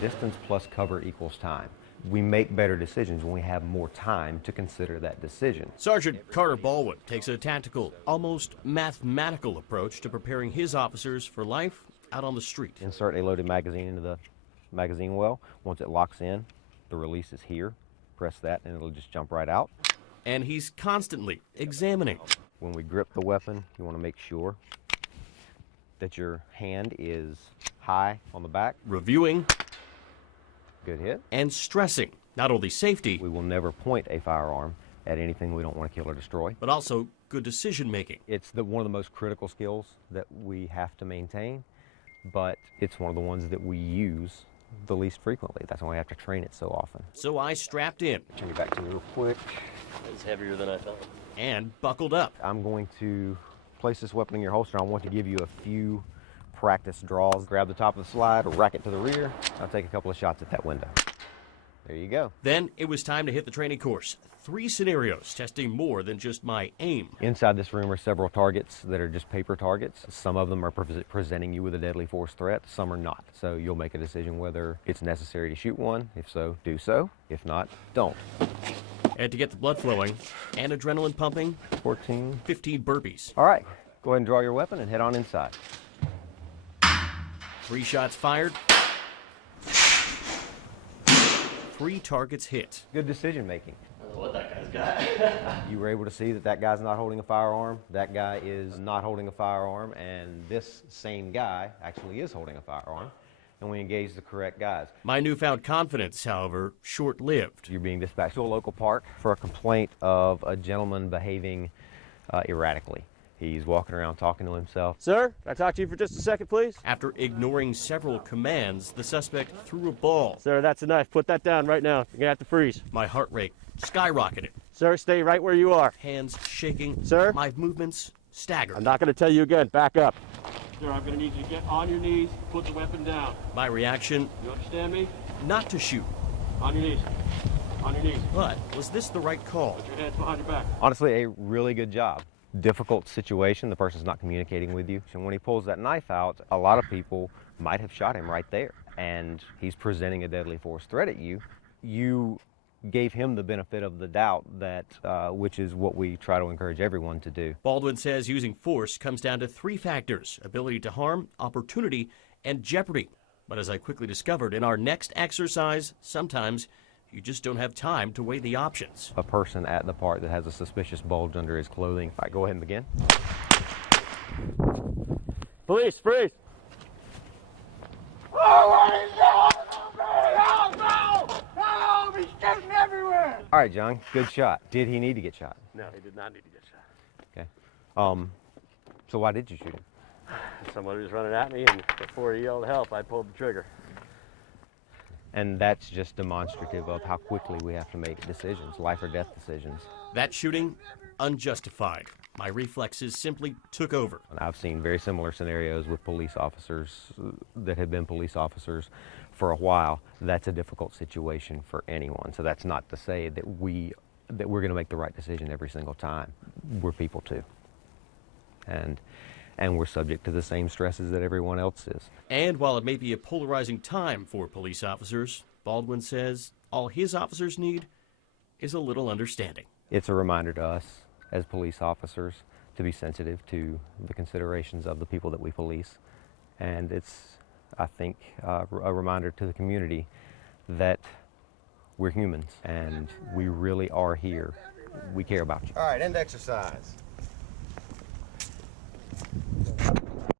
Distance plus cover equals time. We make better decisions when we have more time to consider that decision. Sergeant Carter Baldwin takes a tactical, almost mathematical approach to preparing his officers for life out on the street. Insert a loaded magazine into the magazine well. Once it locks in, the release is here. Press that and it'll just jump right out. And he's constantly examining. When we grip the weapon, you want to make sure that your hand is high on the back. Reviewing. Good hit. And stressing not only safety, We will never point a firearm at anything we don't want to kill or destroy. but also good decision making. It's one of the most critical skills that we have to maintain, but it's one of the ones that we use the least frequently. That's why we have to train it so often. So I strapped in Turn you back to me real quick. It's heavier than I thought. and buckled up. I'm going to place this weapon in your holster. I want to give you a few practice draws. Grab the top of the slide, rack it to the rear. I'll take a couple of shots at that window. There you go. Then it was time to hit the training course. 3 scenarios testing more than just my aim. Inside this room are several targets that are just paper targets. Some of them are presenting you with a deadly force threat, some are not. So you'll make a decision whether it's necessary to shoot one. If so, do so. If not, don't. And to get the blood flowing and adrenaline pumping, 14. 15 burpees. All right, go ahead and draw your weapon and head on inside. 3 shots fired. 3 targets hit. Good decision making. I don't know what that guy's got. You were able to see that that guy's not holding a firearm, that guy is not holding a firearm, and this same guy actually is holding a firearm, and we engaged the correct guys. My newfound confidence, however, short-lived. You're being dispatched to a local park for a complaint of a gentleman behaving erratically. He's walking around talking to himself. Sir, can I talk to you for just a second, please? After ignoring several commands, the suspect threw a ball. Sir, that's a knife. Put that down right now. You're gonna have to freeze. My heart rate skyrocketed. Sir, stay right where you are. Hands shaking. Sir? My movements staggered. I'm not gonna tell you again. Back up. Sir, I'm gonna need you to get on your knees, put the weapon down. My reaction, You understand me? not to shoot. On your knees. On your knees. But was this the right call? Put your hands behind your back. Honestly, a really good job. Difficult situation, the person's not communicating with you. And when he pulls that knife out, a lot of people might have shot him right there. And he's presenting a deadly force threat at you. You gave him the benefit of the doubt, that which is what we try to encourage everyone to do. Baldwin says using force comes down to 3 factors: ability to harm, opportunity, and jeopardy. But as I quickly discovered in our next exercise, sometimes you just don't have time to weigh the options. A person at the park that has a suspicious bulge under his clothing. All right, go ahead and begin. Police, freeze. All right, John, good shot. Did he need to get shot? No, he did not need to get shot. Okay. So why did you shoot him? Somebody was running at me, and before he yelled help, I pulled the trigger. And that's just demonstrative of how quickly we have to make decisions, life or death decisions. That shooting, unjustified. My reflexes simply took over. And I've seen very similar scenarios with police officers that have been police officers for a while. That's a difficult situation for anyone. So that's not to say that we're going to make the right decision every single time. We're people too. And we're subject to the same stresses that everyone else is. And while it may be a polarizing time for police officers, Baldwin says all his officers need is a little understanding. It's a reminder to us as police officers to be sensitive to the considerations of the people that we police. And it's, I think, a reminder to the community that we're humans and we really are here. We care about you. All right, end exercise.